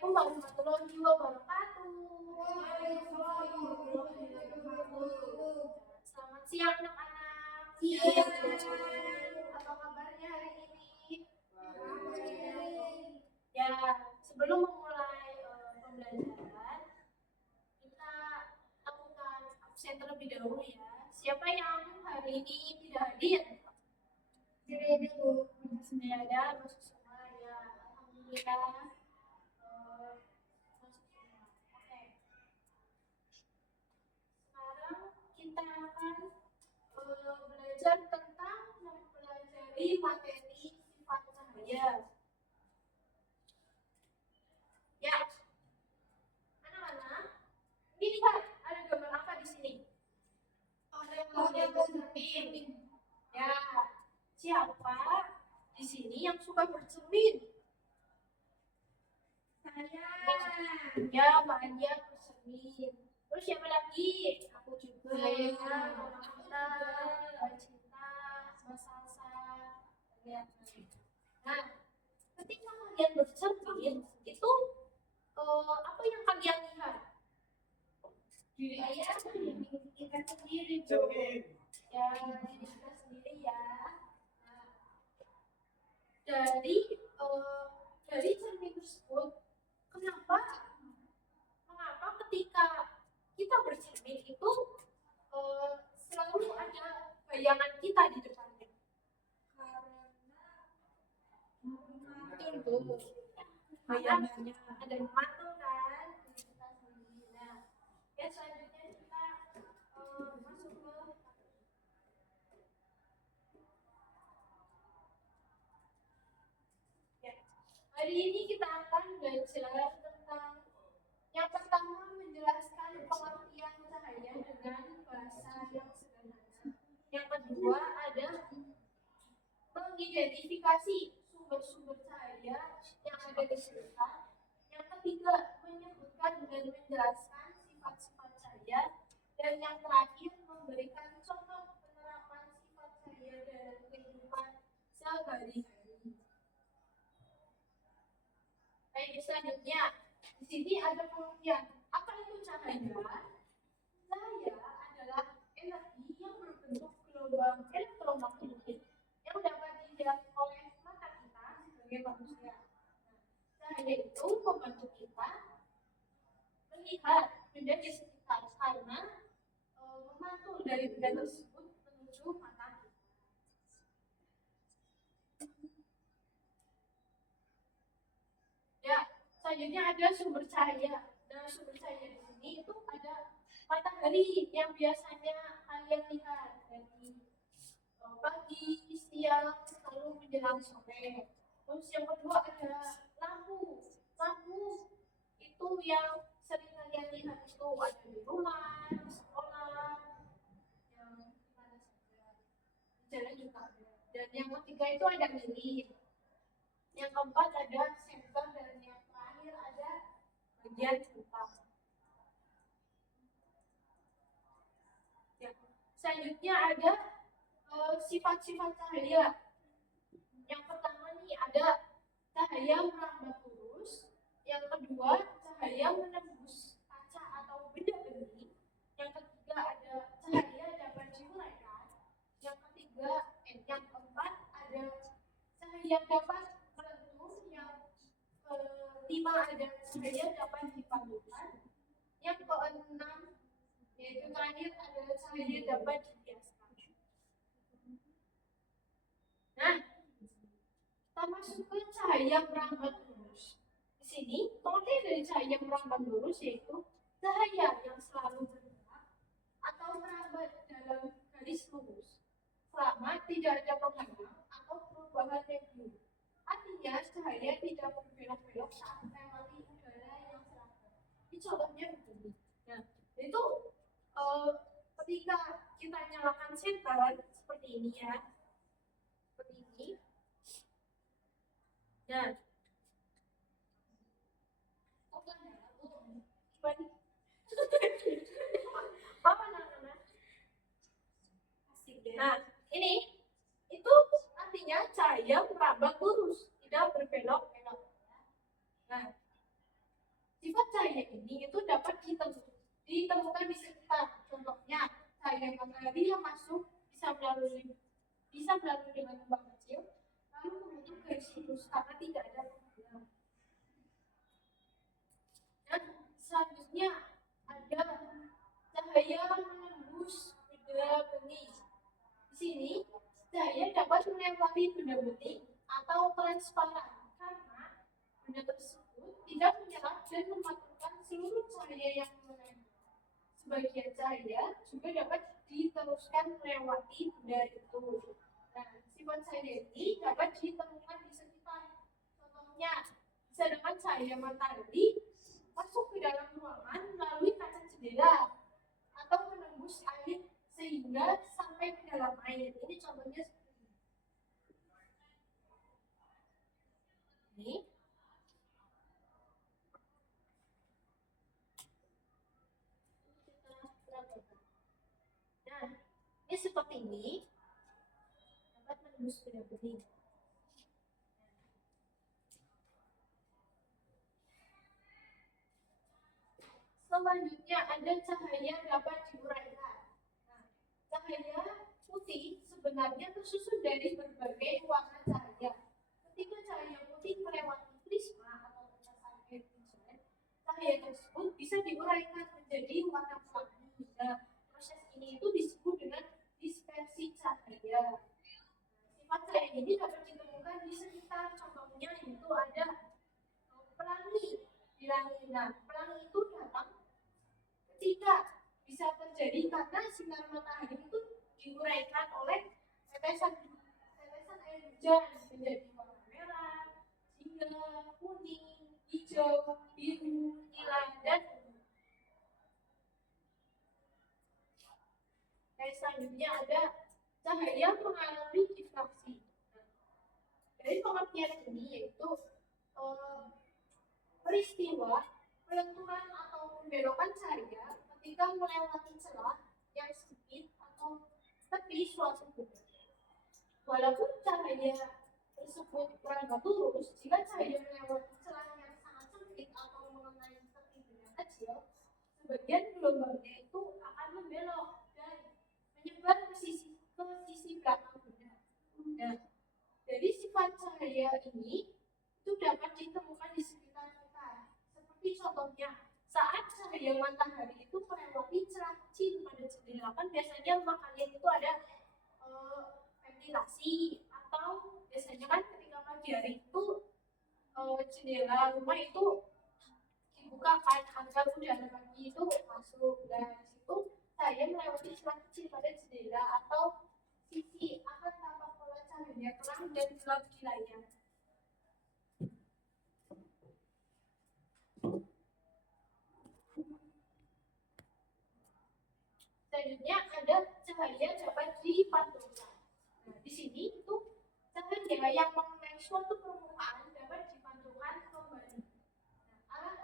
Assalamualaikum warahmatullahi wabarakatuh. Selamat siang anak-anak. Apa kabarnya hari ini? Ya, sebelum memulai pembelajaran, kita lakukan absen terlebih dahulu ya. Siapa yang hari ini tidak hadir? Sudah ada, masuk semua ya. Alhamdulillah. Masuk semua. Oke. Sekarang kita akan belajar tentang mempelajari materi sifat cahaya. Ya, anak-anak, ini lihat ada gambar apa di sini? Ada bercermin. Ya, siapa di sini yang suka bercermin? Saya. Ya, Maria bercermin. Terus siapa lagi? Aku juga. Mama kita, Mbak Cinta, Mas Salsa. Ya. Nah, ketika kalian bercermin, itu apa yang kalian lihat? Diri saya, kita sendiri. Ya, diri kita sendiri ya. Nah, dari cermin tersebut, mengapa ketika kita bercermin itu selalu ada bayangan kita di depannya? Betul. Bayangannya ada mantul kan di kita sendiri. Nah, ya selanjutnya kita masuk ke ya. Hari ini kita akan belajar tentang yang pertama menjelaskan pengertian cahaya dengan bahasa yang sederhana. Yang kedua ada mengidentifikasi sumber-sumber cahaya yang ada di sekitar. Yang ketiga menyebutkan dan menjelaskan sifat-sifat cahaya. Dan yang terakhir memberikan contoh penerapan sifat cahaya dalam kehidupan sehari-hari. Baik, selanjutnya di sini ada pengertian. Apa itu cahaya? Cahaya adalah energi yang berbentuk gelombang elektromagnetik yang dapat dilihat oleh mata kita sebagai manusia. Cahaya itu membantu kita melihat benda di sekitar karena memantul dari benda tersebut menuju mata kita. Ya, selanjutnya ada sumber cahaya. Nah, sumber cahaya di sini itu ada matahari yang biasanya kalian lihat dari pagi, siang, lalu menjelang sore. Terus yang kedua ada lampu. Lampu itu yang sering kalian lihat itu ada di rumah, di sekolah, yang mana saja. Di jalan juga ada. Dan yang ketiga itu ada lilin. Yang keempat ada sensor dan yang terakhir ada bagian utama. Ya. Selanjutnya ada sifat-sifat cahaya. Yang pertama nih ada cahaya merambat lurus. Yang kedua cahaya menembus kaca atau benda bening. Yang ketiga ada cahaya dapat diuraikan. Yang keempat ada cahaya dapat melentur. Yang kelima ada cahaya dapat dipadukan. Yang keenam yaitu terakhir ada cahaya dapat dibiaskan. Nah, kita masuk ke cahaya merambat lurus. Di sini pengertian dari cahaya merambat lurus yaitu cahaya yang selalu bergerak atau merambat dalam garis lurus selama tidak ada penghalang atau perubahan medium. Artinya cahaya tidak berbelok-belok saat melewati udara yang seragam. Ini contohnya begini. Nah, itu ketika kita nyalakan senter seperti ini ya, seperti ini. Nah, nah, ini itu artinya cahaya merambat lurus, tidak berbelok-belok. Nah, cahaya ini itu dapat ditemukan di sekitar. Contohnya, cahaya matahari yang masuk bisa melalui dengan lubang kecil, lalu menutup garis lurus karena tidak ada penghalang. Dan selanjutnya ada cahaya menembus benda bening. Di sini cahaya dapat melewati benda bening atau transparan karena benda tersebut tidak menyerap dan memantulkan seluruh cahaya yang menembus. Sebagian cahaya juga dapat diteruskan melewati benda itu. Nah, sifat cahaya ini dapat ditemukan di sekitar. Contohnya, bisa dengan cahaya matahari masuk ke dalam ruangan melalui kaca jendela atau menembus air sehingga sampai ke dalam air. Ini contohnya seperti ini. Nah, ini seperti ini dapat menembus benda bening. Selanjutnya ada cahaya dapat diuraikan. Nah, cahaya putih sebenarnya tersusun dari berbagai warna cahaya. Ketika cahaya putih melewati prisma atau pentasan air hujan, cahaya tersebut bisa diuraikan menjadi warna pelangi. Nah, proses ini itu disebut dengan dispersi cahaya. Sifat cahaya ini dapat ditemukan di sekitar. Contohnya itu ada pelangi di langit. Nah, pelangi itu datang ketika bisa terjadi karena sinar matahari itu diuraikan oleh tetesan air hujan menjadi warna merah, jingga, kuning, hijau, biru, nila, dan ungu. Selanjutnya ada cahaya mengalami difraksi. Dari pengertian ini yaitu peristiwa pelenturan atau pembelokan cahaya ketika melewati celah yang sempit atau tepi suatu benda. Walaupun cahaya tersebut berada lurus, jika cahaya melewati celah yang sangat sempit atau mengenai tepi benda kecil, sebagian gelombangnya itu akan membelok dan menyebar ke sisi belakang benda. Nah, dari sifat cahaya ini itu dapat ditemukan di sekitar kita. Seperti contohnya, saat cahaya matahari itu melewati celah kecil pada jendela, kan biasanya rumah kalian itu ada ventilasi, atau biasanya kan ketika pagi hari itu jendela rumah itu dibuka kan agar udara pagi itu masuk. Dan situ cahaya melewati celah kecil pada jendela atau sisi akan tampak pola cahaya terang dan gelap di layar. Selanjutnya ada cahaya dapat dipantulkan. Nah, di sini itu cahaya yang mengenai suatu permukaan dapat dipantulkan kembali. Nah, arah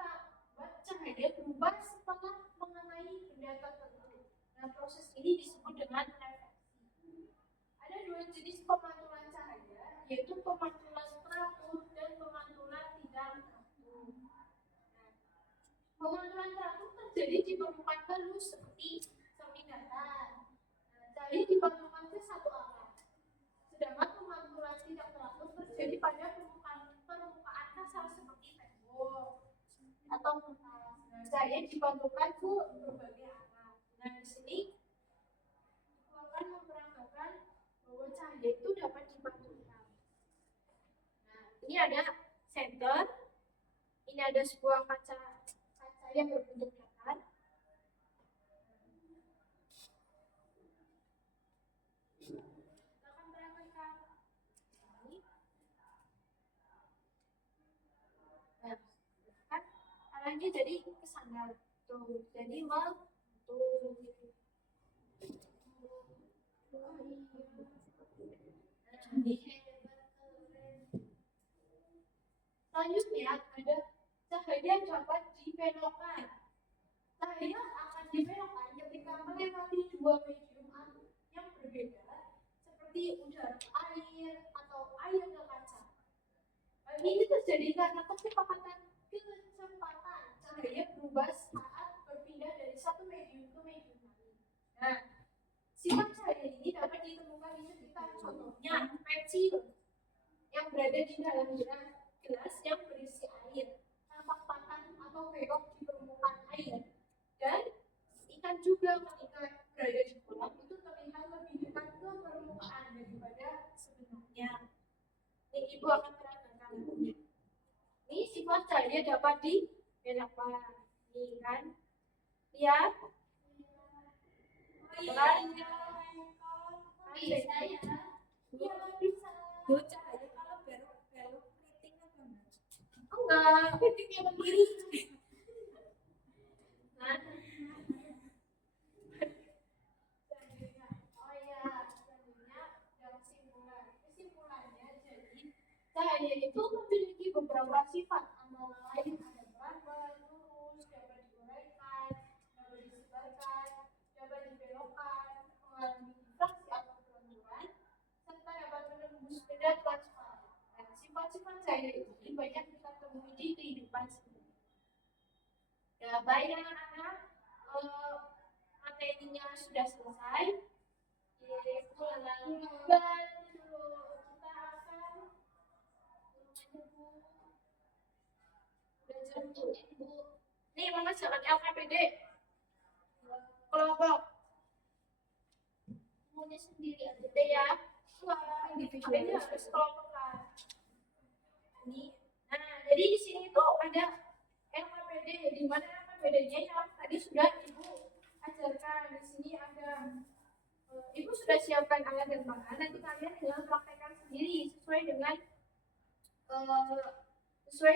rambut cahaya berubah setelah mengenai benda tertentu. Nah, proses ini disebut dengan refleksi. Ada dua jenis pemantulan cahaya, yaitu pemantulan teratur dan pemantulan tidak teratur. Nah, pemantulan teratur terjadi di permukaan halus seperti datar. Cahaya dipantulkan ke satu arah. Sedangkan pemantulan tidak teratur terjadi pada permukaan kasar seperti tembok atau kertas. Nah, cahaya dipantulkan ke berbagai arah. Nah, di sini aku akan memperagakan bahwa cahaya itu dapat dipantulkan. Nah, ini ada senter. Ini ada sebuah kaca yang berbentuk datar. Arahnya jadi ke sana tuh, jadi selanjutnya ada cahaya dapat dibelokkan. Cahaya akan dibelokkan ketika melewati dua medium yang berbeda, seperti udara air atau air ke kaca. Ini terjadi karena kecepatan cahaya cahaya berubah saat berpindah dari satu medium ke medium lain. Nah, sifat cahaya ini dapat ditemukan di sekitar, contohnya pensil yang berada di dalam gelas yang berisi air, tampak patah atau belok di permukaan air, dan ikan juga ketika berada di kolam itu terlihat lebih dekat ke permukaan daripada sebenarnya. Ini ibu akan terangkan. Ini sifat cahaya dapat dibedakan. Ini kan, lihat. Bisa ya. Iya bisa. Cahaya kalau belok-belok keriting apa enggak? Enggak, keritingnya berdiri. Nah, cahaya itu memiliki beberapa sifat, antara lain ada berambang, lurus, dapat diuraikan, dapat disebarkan, dapat dibelokkan, mengalami difraksi atau kelenturan, serta dapat menembus benda transparan. Dan sifat-sifat cahaya ini banyak kita temui di kehidupan sehari-hari. Ya, baik anak-anak, materinya sudah selesai. Nih mengerjakan LKPD kelompok semuanya sendiri aja ya. Ini harus kelompokan. Ini. Nah, jadi di sini tuh ada LKPD, di mana LKPD-nya yang tadi sudah ibu ajarkan. Di sini ada ibu sudah siapkan alat dan bahan, nanti kalian tinggal praktekkan sendiri sesuai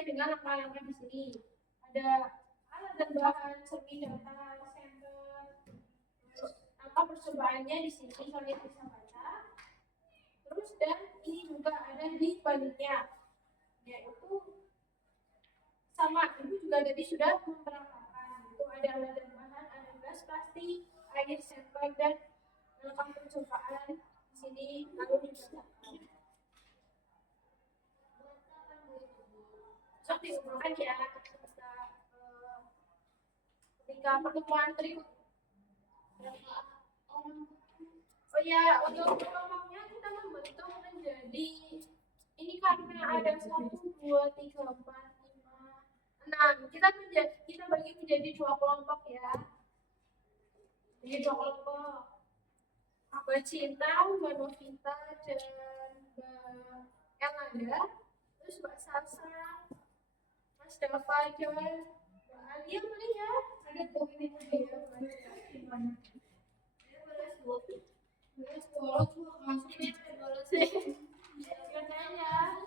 dengan langkah-langkah di sini. Ada alat dan bahan, cermin, datar, sampel, apa percobaannya di sini kalian bisa baca. Terus dan ini juga ada di baliknya, yaitu sama ibu juga tadi sudah memperagakan. Itu ada alat dan bahan, ada gas plastik, air, sampel, dan langkah percobaan di sini harus dibacakan. So, diumpulkan ya ketika pertemuan berikut. Oh ya, untuk kelompoknya kita membentuk menjadi ini karena ada 1, 2, 3, 4, 5, 6. Kita bagi menjadi 2 kelompok ya. Jadi 2 kelompok. Mbak Cinta, Mbak Novita, dan Mbak Elanda, terus Mbak Sasa, Mas Dava, dan Mbak Alia, mana ya? Ada tuh ini ya, gimana? Boleh sekolah tuh, maksudnya boleh sih. Katanya.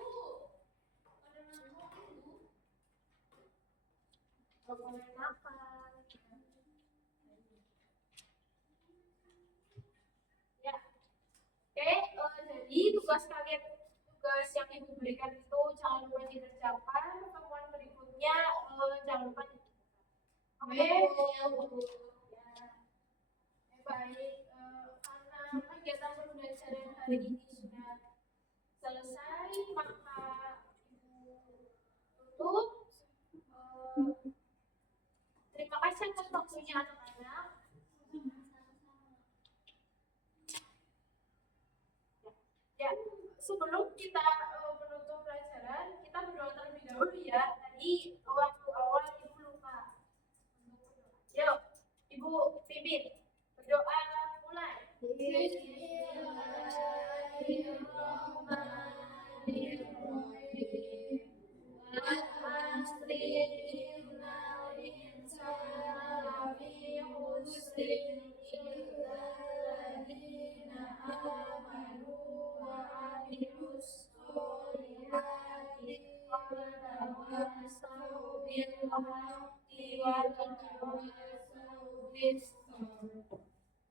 Boleh apa? Ya. Oke, jadi tugas yang ibu berikan itu jangan lupa dikerjakan. Pertemuan berikutnya jangan lupa Oke. Baik, karena kegiatan pembelajaran hari ini sudah selesai, maka ibu tutup. Terima kasih atas waktunya anak-anak. Ya, sebelum kita menutup pelajaran, kita berdoa terlebih dahulu ya. Tadi waktu awal ibu lupa. Yuk, ibu pimpin berdoa mulai.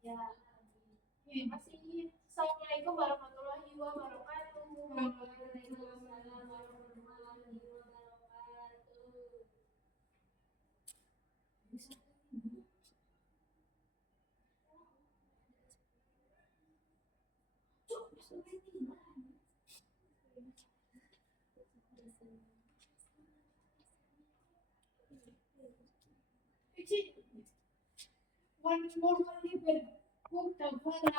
Ya. Terima kasih. Assalamualaikum warahmatullahi wabarakatuh. Waalaikumsalam warahmatullahi wabarakatuh. It's one more only with who the one